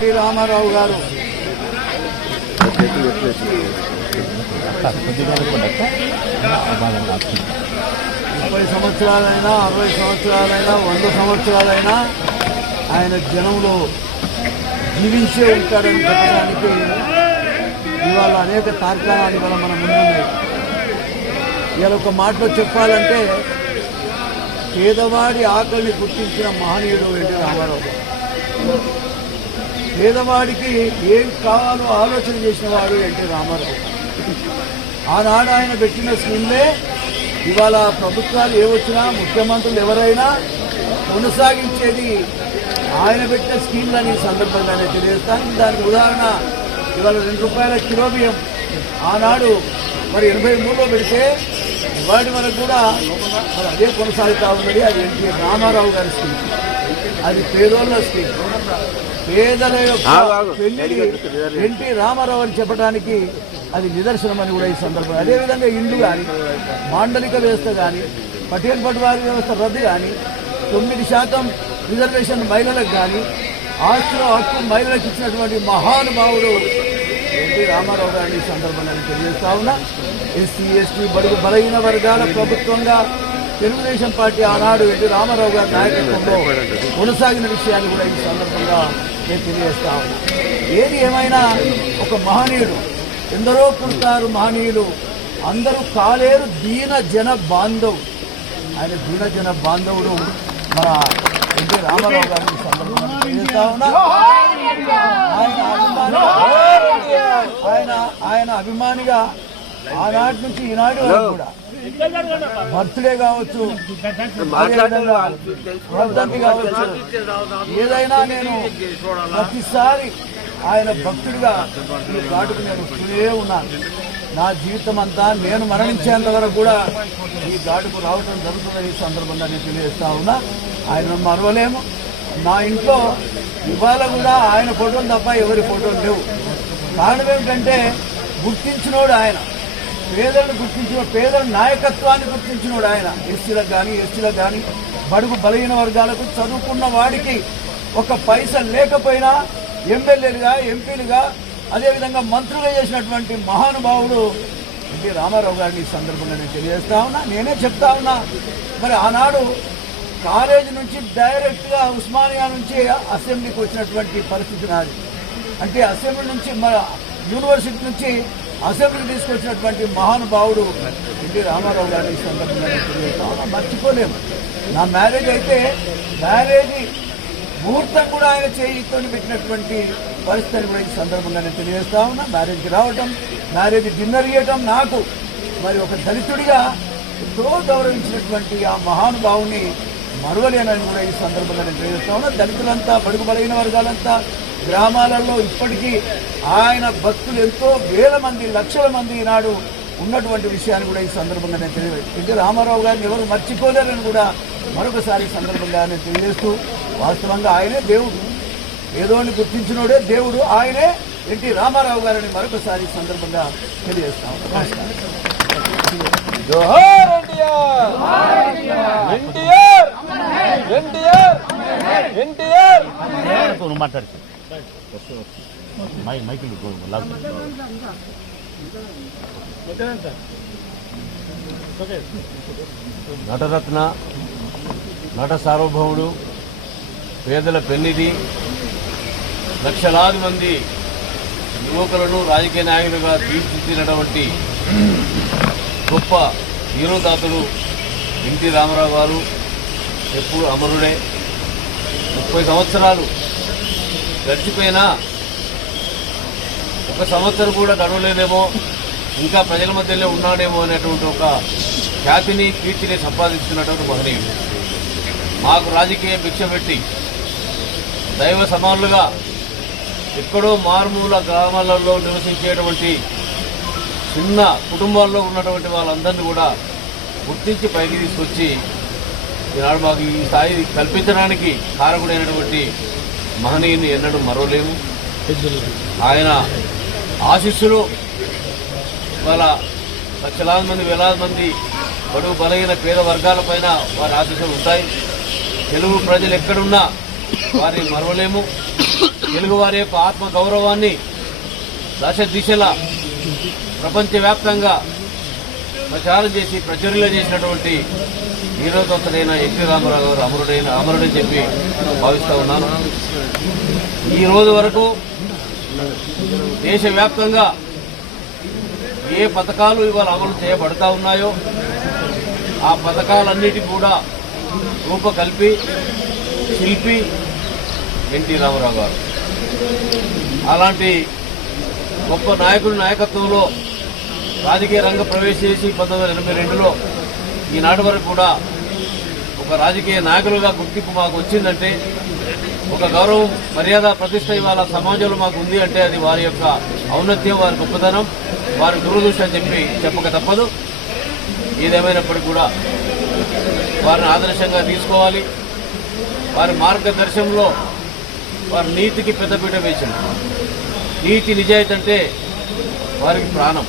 NT Ramarao గారు 30 సంవత్సరాలైనా 60 సంవత్సరాలైనా 100 సంవత్సరాలైనా ఆయన జనంలో జీవించే ఉంటాడని చెప్పడానికి ఇవాళ అనేక తార్కాణాలు ఇవాళ మన ముందున్నాయి. ఇవాళ ఒక మాటలో చెప్పాలంటే పేదవాడి ఆకలిని గుర్తించిన మహనీయుడు ఎన్టీ రామారావు. పేదవాడికి ఏం కావాలో ఆలోచన చేసిన వాడు ఎన్టీ రామారావు. ఆనాడు ఆయన పెట్టిన స్కీమ్లే ఇవాళ ప్రభుత్వాలు ఏవచ్చినా ముఖ్యమంత్రులు ఎవరైనా కొనసాగించేది ఆయన పెట్టిన స్కీమ్లని సందర్భంగానే తెలియజేస్తాను. దానికి ఉదాహరణ ఇవాళ ₹2 కిలో బియ్యం ఆనాడు మరి 83లో పెడితే వాటి వరకు కూడా మరి అదే కొనసాగుతూ ఉన్నది. అది ఎన్టీ రామారావు గారి స్కీమ్, అది పేదోళ్ళ స్కీమ్. పేదల యొక్క పెళ్లి ఎన్టీ రామారావు అని చెప్పడానికి అది నిదర్శనం అని కూడా ఈ సందర్భంగా. అదేవిధంగా ఇండ్లు కానీ, మాండలిక వ్యవస్థ కానీ, పటేల్ పట్వారీ వ్యవస్థ రద్దు కానీ, 9% రిజర్వేషన్ మహిళలకు కానీ, ఆస్తిలో హక్కు మహిళలకు ఇచ్చినటువంటి మహానుభావుడు ఎన్టీ రామారావు గారిని ఈ సందర్భంగా తెలియజేస్తా ఉన్నా. ఎస్సీ ఎస్టీ బడుగు బలహీన వర్గాల ప్రభుత్వంగా తెలుగుదేశం పార్టీ ఆనాడు ఎన్టీ రామారావు గారి నాయకత్వంలో కొనసాగిన విషయాన్ని కూడా ఈ సందర్భంగా నేను తెలియజేస్తా ఉన్నా. ఏది ఏమైనా ఒక మహనీయుడు, ఎందరో పుడతారు మహనీయులు, అందరూ కాలేరు దీన జన బాంధవుడు. ఆయన దీన జన బాంధవుడు మన ఎన్టీ రామారావు గారిని సందర్భంగా తెలియజేస్తా ఉన్నా. ఆయన అభిమానిగా ఆనాటి నుంచి ఈనాటి వరకు కూడా బర్త్డే కావచ్చు, వర్ధంతి కావచ్చు, ఏదైనా నేను ప్రతిసారి ఆయన భక్తుడిగా ఈ ఘాటుకు నేను వస్తూనే ఉన్నాను. నా జీవితం అంతా నేను మరణించేంత వరకు కూడా ఈ ఘాటుకు రావడం జరుగుతుందని ఈ సందర్భంగా నేను తెలియజేస్తా ఉన్నా. ఆయన మరవలేము. నా ఇంట్లో ఇవాళ కూడా ఆయన ఫోటోలు తప్ప ఎవరి ఫోటోలు లేవు. కారణం ఏమిటంటే గుర్తించినోడు ఆయన, పేదలను గుర్తించిన, పేదల నాయకత్వాన్ని గుర్తించినోడు ఆయన. ఎస్సీలకు కానీ ఎస్టీలకు కానీ బడుగు బలహీన వర్గాలకు చదువుకున్న వాడికి ఒక పైసా లేకపోయినా ఎమ్మెల్యేలుగా, ఎంపీలుగా, అదేవిధంగా మంత్రులుగా చేసినటువంటి మహానుభావుడు ఎన్టీ రామారావు గారిని ఈ సందర్భంగా నేను తెలియజేస్తా ఉన్నా. నేనే చెప్తా ఉన్నా, మరి ఆనాడు కాలేజీ నుంచి డైరెక్ట్గా ఉస్మానియా నుంచి అసెంబ్లీకి వచ్చినటువంటి పరిస్థితి నాది. అంటే అసెంబ్లీ నుంచి యూనివర్సిటీ నుంచి అసెంబ్లీకి తీసుకొచ్చినటువంటి మహానుభావుడు ఎన్టీ రామారావు గారిని ఈ సందర్భంగా నేను తెలియజేస్తా ఉన్నా. మర్చిపోలేము. నా మ్యారేజ్ అయితే మ్యారేజీ ముహూర్తం కూడా ఆయన చేయితో పెట్టినటువంటి పరిస్థితిని కూడా ఈ సందర్భంగా నేను తెలియజేస్తా ఉన్నా. మ్యారేజ్కి రావటం, మ్యారేజ్ డిన్నర్ ఇవ్వటం, నాకు మరి ఒక దళితుడిగా ఎంతో గౌరవించినటువంటి ఆ మహానుభావుని మరువలేనని కూడా ఈ సందర్భంగా నేను తెలియజేస్తా ఉన్నా. దళితులంతా, బడుగు బలహీన వర్గాలంతా గ్రామాలలో ఇప్పటికీ ఆయన భక్తులు ఎంతో వేల మంది, లక్షల మంది ఈనాడు ఉన్నటువంటి విషయాన్ని కూడా ఈ సందర్భంగా నేను తెలియజేస్తాను. ఎన్టీ రామారావు గారిని ఎవరు మర్చిపోలేరని కూడా మరొకసారి ఈ సందర్భంగా నేను తెలియజేస్తూ, వాస్తవంగా ఆయనే దేవుడు, ఏదోని గుర్తించినోడే దేవుడు, ఆయనే ఎన్టీ రామారావు గారిని మరొకసారి ఈ సందర్భంగా తెలియజేస్తాం. నమస్కారం. జోహార్ ఎన్టీఆర్, ఎన్టీఆర్, ఎన్టీఆర్, ఎన్టీఆర్. మాట్లాడుతూ మైకిల్ నటరత్న, నట సార్వభౌముడు, పేదల పెన్నిధి, లక్షలాది మంది యువకులను రాజకీయ నాయకులుగా తీర్చిదిద్దినటువంటి గొప్ప హీరోదాతలు ఎన్టీ రామారావు గారు ఎప్పుడు అమరుడే. 30 సంవత్సరాలు గడిచిపోయినా ఒక సంవత్సరం కూడా గడవలేదేమో, ఇంకా ప్రజల మధ్యలో ఉన్నాడేమో అనేటువంటి ఒక ఖ్యాతిని, కీర్తిని సంపాదించుకున్నటువంటి మహనీయుడు. మాకు రాజకీయ భిక్ష పెట్టి దైవ సమానులుగా ఎక్కడో మారుమూల గ్రామాలలో నివసించేటువంటి చిన్న కుటుంబాల్లో ఉన్నటువంటి వాళ్ళందరినీ కూడా గుర్తించి పైకి తీసుకొచ్చి ఈనాడు మాకు ఈ స్థాయి కల్పించడానికి కారకుడైనటువంటి మహనీయుని ఎన్నడూ మరవలేము. ఆయన ఆశీస్సులు వాళ్ళ లక్షలాది మంది, వేలాది మంది బడుగు బలహీన పేద వర్గాలపైన వారి ఆశీస్సులు ఉంటాయి. తెలుగు ప్రజలు ఎక్కడున్నా వారిని మరవలేము. తెలుగువారి యొక్క ఆత్మ గౌరవాన్ని దశ దిశలా ప్రపంచవ్యాప్తంగా ప్రచారం చేసి ప్రచురణ చేసినటువంటి హీరోదొంతడైన ఎన్టీ రామారావు గారు అమరుడని చెప్పి భావిస్తూ ఉన్నాను. ఈ రోజు వరకు దేశవ్యాప్తంగా ఏ పథకాలు ఇవాళ అమలు చేయబడతా ఉన్నాయో ఆ పథకాలన్నిటి కూడా రూపకల్పి శిల్పి ఎన్టీ రామారావు గారు. అలాంటి గొప్ప నాయకుడి నాయకత్వంలో రాజకీయ రంగ ప్రవేశం చేసి 1982లో ఈనాటి వరకు కూడా ఒక రాజకీయ నాయకులుగా గుర్తింపు మాకు వచ్చిందంటే, ఒక గౌరవం మర్యాద ప్రతిష్ట ఇవాళ సమాజంలో మాకు ఉంది అంటే అది వారి యొక్క ఔన్నత్యం, వారి గొప్పతనం, వారి దురదృష్టం అని చెప్పి చెప్పక తప్పదు. ఏదేమైనప్పటికీ కూడా వారిని ఆదర్శంగా తీసుకోవాలి. వారి మార్గదర్శనంలో వారి నీతికి పెద్దపీట వేసింది. నీతి నిజాయితీ అంటే వారికి ప్రాణం.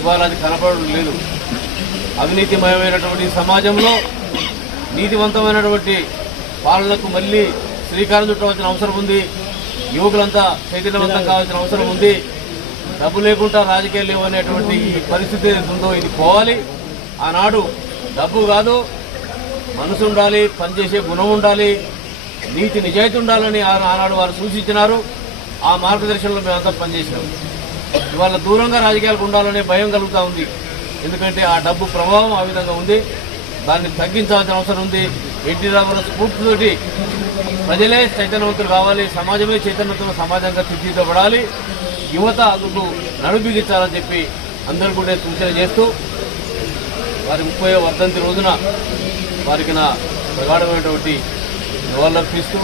ఇవాళ అది కనపడడం లేదు. అవినీతిమయమైనటువంటి సమాజంలో నీతివంతమైనటువంటి పాలనకు మళ్ళీ శ్రీకారం చుట్టవలసిన అవసరం ఉంది. యువకులంతా చైతన్యవంతం కావాల్సిన అవసరం ఉంది. డబ్బు లేకుండా రాజకీయాలు లేవు అనేటువంటి ఈ పరిస్థితి ఉందో ఇది పోవాలి. ఆనాడు డబ్బు కాదు, మనసు ఉండాలి, పనిచేసే గుణం ఉండాలి, నీతి నిజాయితీ ఉండాలని ఆనాడు వారు సూచించినారు. ఆ మార్గదర్శనంలో మేమంతా పనిచేసినాం. ఇవాళ దూరంగా రాజకీయాలకు ఉండాలనే భయం కలుగుతూ ఉంది. ఎందుకంటే ఆ డబ్బు ప్రభావం ఆ విధంగా ఉంది. దాన్ని తగ్గించాల్సిన అవసరం ఉంది. ఎన్టీ రామారావు స్ఫూర్తితోటి ప్రజలే చైతన్యవంతులు కావాలి, సమాజమే చైతన్యవంతుల సమాజంగా తీర్చిదిద్దబడాలి, యువత అందుకు నడుబిగించాలని చెప్పి అందరూ కూడా సూచన చేస్తూ వారి 30వ వర్ధంతి రోజున వారికి నా ప్రగాఢమైనటువంటి నివాళులర్పిస్తూ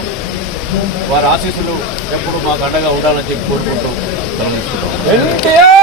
వారి ఆశీస్సులు ఎప్పుడు మాకు అండగా ఉండాలని చెప్పి కోరుకుంటూ సెలవు తీసుకుంటాం.